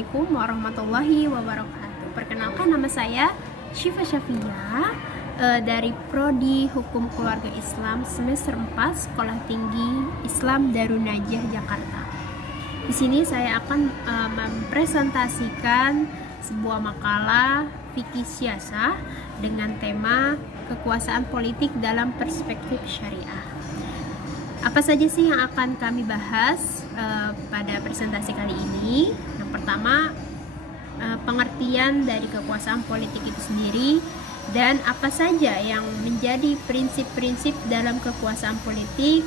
Assalamualaikum warahmatullahi wabarakatuh. Perkenalkan, nama saya Syifa Syafiyah dari Prodi Hukum Keluarga Islam semester 4 Sekolah Tinggi Islam Darun Najah Jakarta. Di sini saya akan mempresentasikan sebuah makalah fikih siasah dengan tema kekuasaan politik dalam perspektif syariah. Apa saja sih yang akan kami bahas pada presentasi kali ini? Yang pertama, pengertian dari kekuasaan politik itu sendiri dan apa saja yang menjadi prinsip-prinsip dalam kekuasaan politik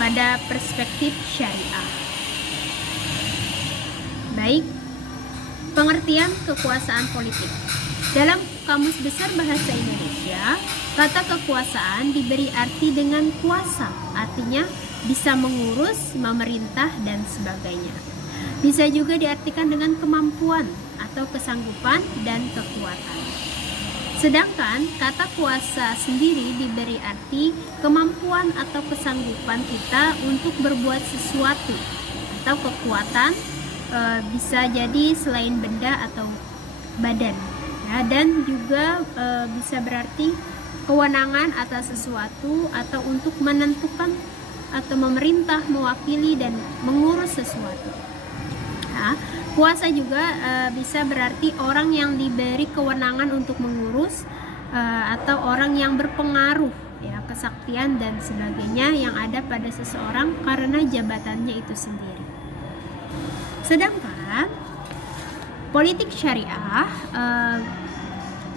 pada perspektif syariah. Baik, pengertian kekuasaan politik. Dalam Kamus Besar Bahasa Indonesia, kata kekuasaan diberi arti dengan kuasa, artinya bisa mengurus, memerintah, dan sebagainya. Bisa juga diartikan dengan kemampuan atau kesanggupan dan kekuatan. Sedangkan kata kuasa sendiri diberi arti kemampuan atau kesanggupan kita untuk berbuat sesuatu, atau kekuatan bisa jadi selain benda atau badan. Ya, dan juga bisa berarti kewenangan atas sesuatu atau untuk menentukan atau memerintah, mewakili dan mengurus sesuatu. Nah, kuasa juga bisa berarti orang yang diberi kewenangan untuk mengurus atau orang yang berpengaruh, ya, kesaktian dan sebagainya yang ada pada seseorang karena jabatannya itu sendiri. Sedangkan politik syariah,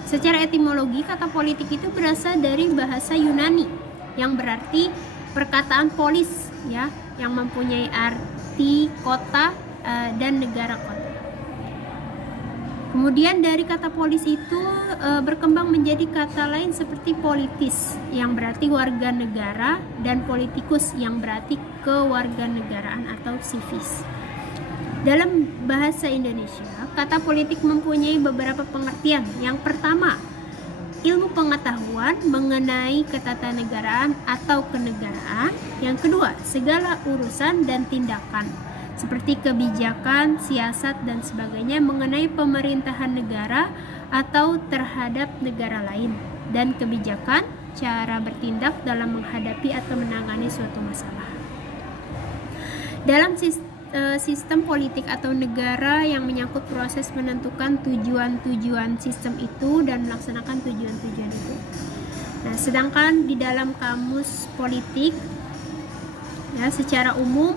secara etimologi kata politik itu berasal dari bahasa Yunani yang berarti perkataan polis, ya, yang mempunyai arti kota dan negara kota. Kemudian dari kata polis itu berkembang menjadi kata lain seperti politis yang berarti warga negara dan politikus yang berarti kewarganegaraan atau civis. Dalam bahasa Indonesia, kata politik mempunyai beberapa pengertian. Yang pertama, ilmu pengetahuan mengenai ketatanegaraan atau kenegaraan. Yang kedua, segala urusan dan tindakan seperti kebijakan, siasat, dan sebagainya mengenai pemerintahan negara atau terhadap negara lain, dan kebijakan, cara bertindak dalam menghadapi atau menangani suatu masalah. Dalam sistem politik atau negara yang menyangkut proses menentukan tujuan-tujuan sistem itu dan melaksanakan tujuan-tujuan itu. Nah, sedangkan di dalam kamus politik, ya, secara umum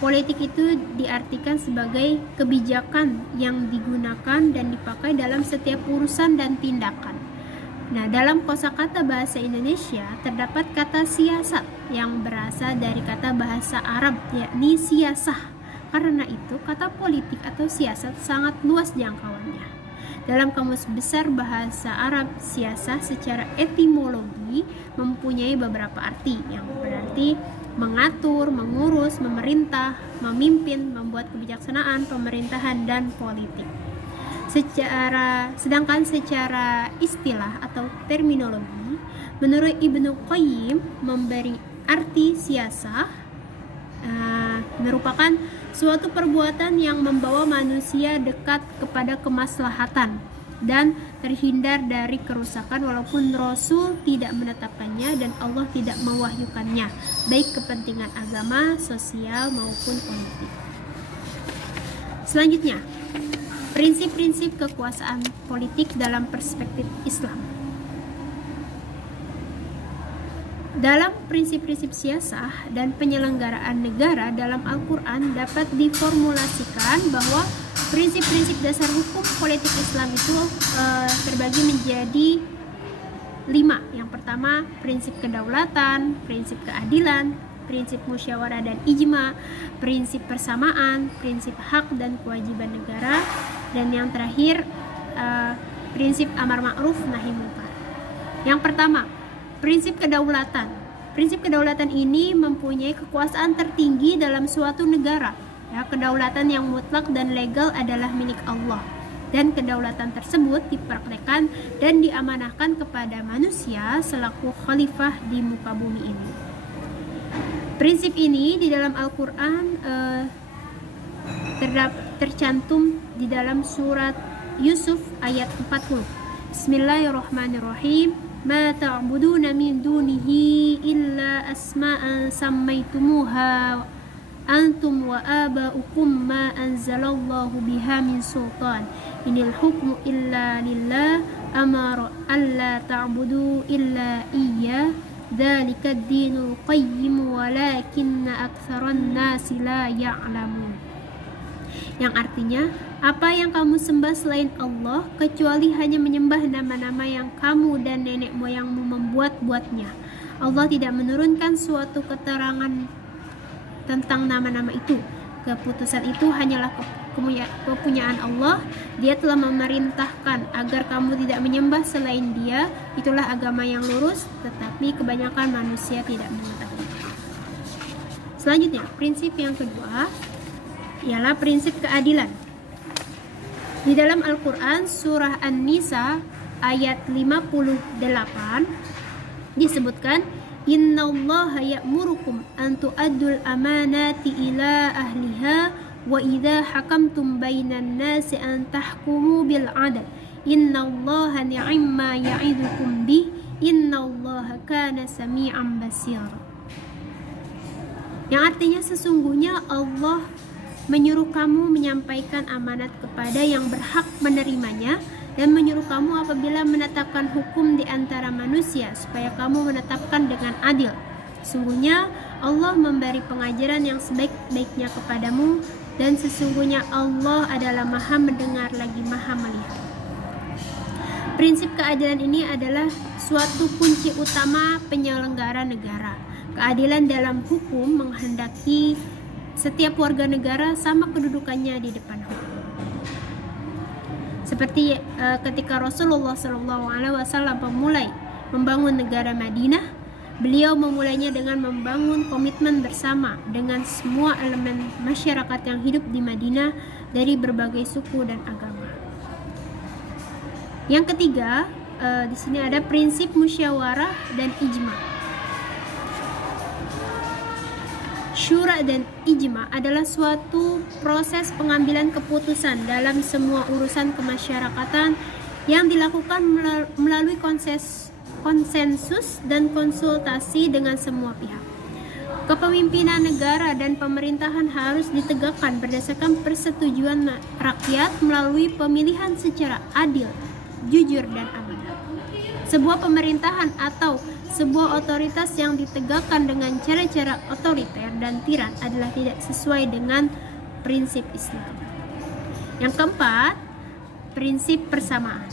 politik itu diartikan sebagai kebijakan yang digunakan dan dipakai dalam setiap urusan dan tindakan. Nah, dalam kosakata bahasa Indonesia terdapat kata siasat yang berasal dari kata bahasa Arab, yakni siasah. Karena itu, kata politik atau siasat sangat luas jangkauannya. Dalam Kamus Besar Bahasa Arab, siasah secara etimologi mempunyai beberapa arti yang berarti mengatur, mengurus, memerintah, memimpin, membuat kebijaksanaan, pemerintahan, dan politik. Sedangkan secara istilah atau terminologi, menurut Ibnu Qayyim memberi arti siasah merupakan suatu perbuatan yang membawa manusia dekat kepada kemaslahatan dan terhindar dari kerusakan walaupun Rasul tidak menetapkannya dan Allah tidak mewahyukannya, baik kepentingan agama, sosial maupun politik. Selanjutnya, prinsip-prinsip kekuasaan politik dalam perspektif Islam. Dalam prinsip-prinsip siasah dan penyelenggaraan negara dalam Al-Quran dapat diformulasikan bahwa prinsip-prinsip dasar hukum politik Islam itu terbagi menjadi 5. Yang pertama, prinsip kedaulatan, prinsip keadilan, prinsip musyawarah dan ijma, prinsip persamaan, prinsip hak dan kewajiban negara, dan yang terakhir prinsip amar ma'ruf nahi munkar. Yang pertama, prinsip kedaulatan. Prinsip kedaulatan ini mempunyai kekuasaan tertinggi dalam suatu negara. Ya, kedaulatan yang mutlak dan legal adalah milik Allah. Dan kedaulatan tersebut dipraktekkan dan diamanahkan kepada manusia selaku khalifah di muka bumi ini. Prinsip ini di dalam Al-Quran tercantum di dalam surat Yusuf ayat 40. Bismillahirrahmanirrahim. Ma ta'buduna min dunihi illa asma'an sammaitumuha antum wa aba'ukum ma anzalallahu biha min sultan inil hukmu illa lillah amara alla ta'budu illa iya dzalika ad-dinul qayyim walakinna aktsaran nasi la ya'lamun. Yang artinya, apa yang kamu sembah selain Allah kecuali hanya menyembah nama-nama yang kamu dan nenek moyangmu membuat-buatnya. Allah tidak menurunkan suatu keterangan tentang nama-nama itu. Keputusan itu hanyalah kepunyaan Allah. Dia telah memerintahkan agar kamu tidak menyembah selain Dia. Itulah agama yang lurus, tetapi kebanyakan manusia tidak mengetahui. Selanjutnya, prinsip yang kedua ialah prinsip keadilan. Di dalam Al-Quran surah An-Nisa ayat 58 disebutkan, Innallaha ya'murukum an tu'addul amanati ila ahliha wa idza hakamtum bainan nasi an tahkumu bil 'adl. Innallaha ni'ma ya'idukum bih. Innallaha kana sami'an basira. Yang artinya sesungguhnya Allah menyuruh kamu menyampaikan amanat kepada yang berhak menerimanya dan menyuruh kamu apabila menetapkan hukum di antara manusia supaya kamu menetapkan dengan adil. Sesungguhnya Allah memberi pengajaran yang sebaik-baiknya kepadamu dan sesungguhnya Allah adalah Maha mendengar lagi Maha melihat. Prinsip keadilan ini adalah suatu kunci utama penyelenggara negara. Keadilan dalam hukum menghendaki setiap warga negara sama kedudukannya di depan hukum. Seperti ketika Rasulullah SAW memulai membangun negara Madinah, beliau memulainya dengan membangun komitmen bersama dengan semua elemen masyarakat yang hidup di Madinah dari berbagai suku dan agama. Yang ketiga, di sini ada prinsip musyawarah dan ijma. Syura dan ijma adalah suatu proses pengambilan keputusan dalam semua urusan kemasyarakatan yang dilakukan melalui konsensus dan konsultasi dengan semua pihak. Kepemimpinan negara dan pemerintahan harus ditegakkan berdasarkan persetujuan rakyat melalui pemilihan secara adil, jujur, dan amanah. Sebuah pemerintahan atau sebuah otoritas yang ditegakkan dengan cara-cara otoriter dan tiran adalah tidak sesuai dengan prinsip Islam. Yang keempat, prinsip persamaan.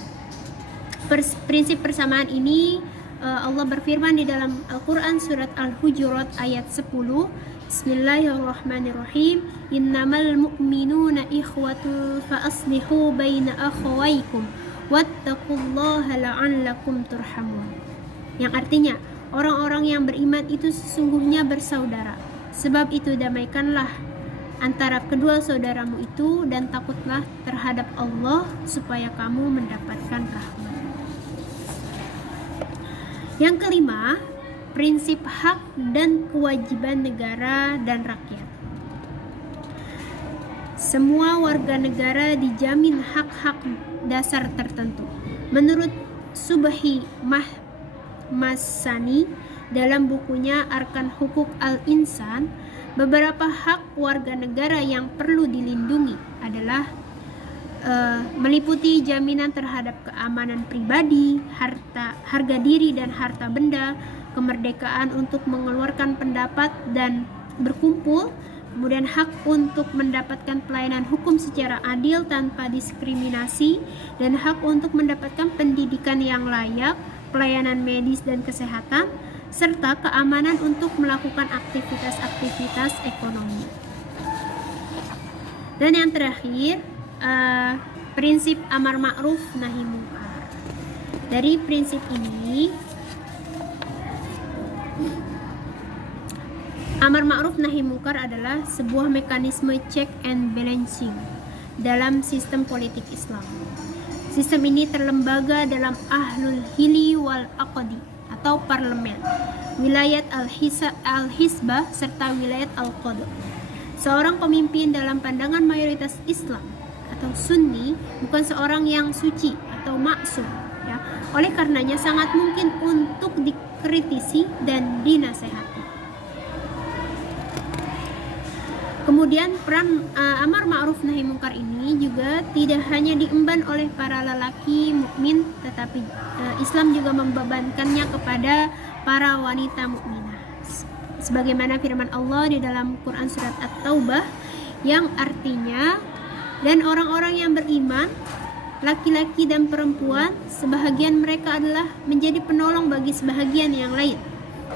Prinsip persamaan ini Allah berfirman di dalam Al-Quran surat Al-Hujurat ayat 10. Bismillahirrahmanirrahim. Innamal mu'minuna ikhwatu fa aslihu baina akhawaykum wattaqullaha la'allakum turhamun. Yang artinya, orang-orang yang beriman itu sesungguhnya bersaudara. Sebab itu damaikanlah antara kedua saudaramu itu dan takutlah terhadap Allah supaya kamu mendapatkan rahmat. Yang kelima, prinsip hak dan kewajiban negara dan rakyat. Semua warga negara dijamin hak-hak dasar tertentu. Menurut Subhi Masani dalam bukunya Arkan Hukuk Al-Insan, beberapa hak warga negara yang perlu dilindungi adalah meliputi jaminan terhadap keamanan pribadi, harga diri dan harta benda, kemerdekaan untuk mengeluarkan pendapat dan berkumpul, kemudian hak untuk mendapatkan pelayanan hukum secara adil tanpa diskriminasi, dan hak untuk mendapatkan pendidikan yang layak, pelayanan medis dan kesehatan, serta keamanan untuk melakukan aktivitas-aktivitas ekonomi. Dan yang terakhir, prinsip amar ma'ruf nahi munkar. Dari prinsip ini, amar ma'ruf nahi munkar adalah sebuah mekanisme check and balancing dalam sistem politik Islam. Sistem ini terlembaga dalam ahlul hili wal aqdi atau parlemen, wilayat al-hisbah serta wilayat al-qadha. Seorang pemimpin dalam pandangan mayoritas Islam atau Sunni bukan seorang yang suci atau maksum, ya. Oleh karenanya sangat mungkin untuk dikritisi dan dinasehati. Kemudian peran amar ma'ruf nahi mungkar ini juga tidak hanya diemban oleh para lelaki mukmin, tetapi Islam juga membebankannya kepada para wanita mukminah. Sebagaimana firman Allah di dalam Quran surat At-Taubah yang artinya, dan orang-orang yang beriman, laki-laki dan perempuan, sebahagian mereka adalah menjadi penolong bagi sebahagian yang lain.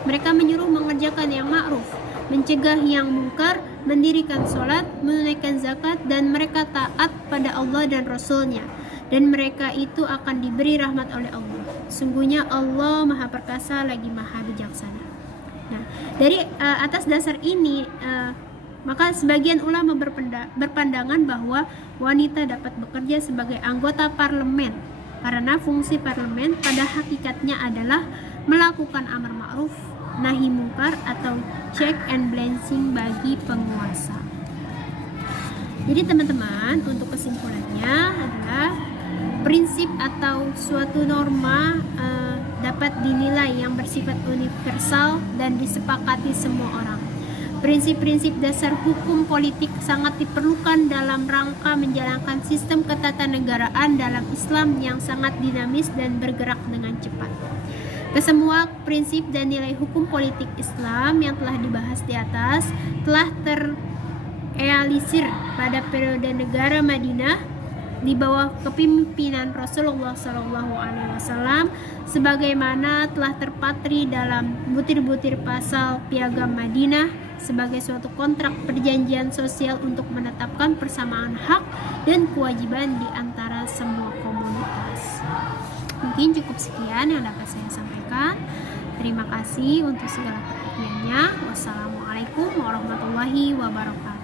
Mereka menyuruh mengerjakan yang ma'ruf, mencegah yang mungkar, mendirikan sholat, menunaikan zakat, dan mereka taat pada Allah dan Rasul-Nya, dan mereka itu akan diberi rahmat oleh Allah. Sungguhnya Allah Maha Perkasa lagi Maha Bijaksana. Nah, dari atas dasar ini, maka sebagian ulama berpandangan bahwa wanita dapat bekerja sebagai anggota parlemen, karena fungsi parlemen pada hakikatnya adalah melakukan amar ma'ruf nahi mungkar atau check and balancing bagi penguasa. Jadi teman-teman, untuk kesimpulannya adalah prinsip atau suatu norma dapat dinilai yang bersifat universal dan disepakati semua orang. Prinsip-prinsip dasar hukum politik sangat diperlukan dalam rangka menjalankan sistem ketatanegaraan dalam Islam yang sangat dinamis dan bergerak dengan cepat. Kesemua prinsip dan nilai hukum politik Islam yang telah dibahas di atas telah terrealisir pada periode negara Madinah di bawah kepemimpinan Rasulullah SAW, sebagaimana telah terpatri dalam butir-butir pasal Piagam Madinah sebagai suatu kontrak perjanjian sosial untuk menetapkan persamaan hak dan kewajiban di antara semua komunitas. Mungkin cukup sekian yang dapat saya sampaikan. Terima kasih untuk segala perhatiannya. Wassalamualaikum warahmatullahi wabarakatuh.